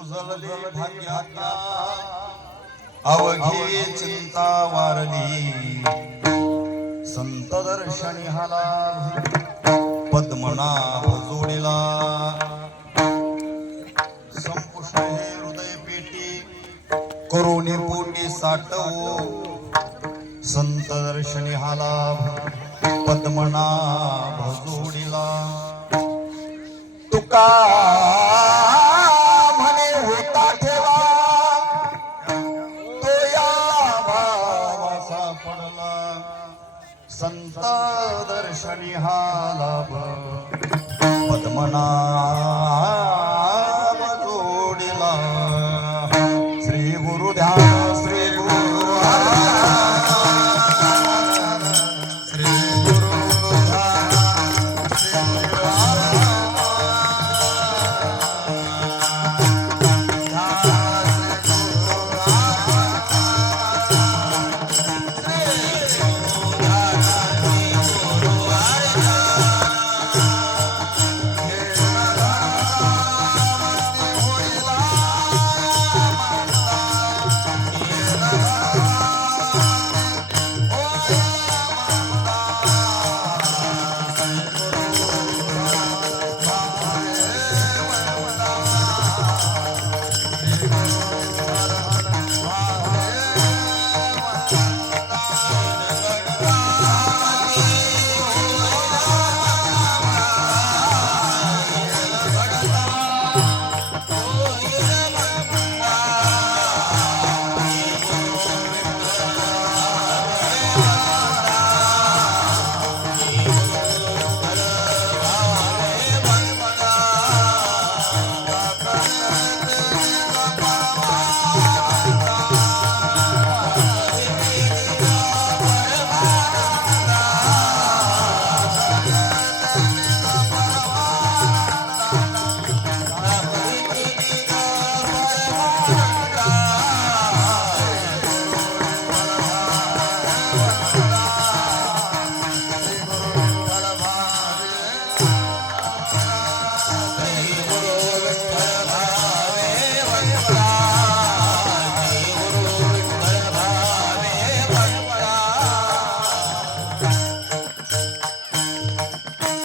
उजळले भाग्याता अवघी चिंता वारली संत दर्शनी हाला पद्मनाभ जोडीला. संपुष्ट हे हृदय पेटी करुणे पोटी साठवू. संत दर्शनी हाला पद्मनाभ जोडीला. तुका संत दर्शनी हा लाभ पद्मनाभ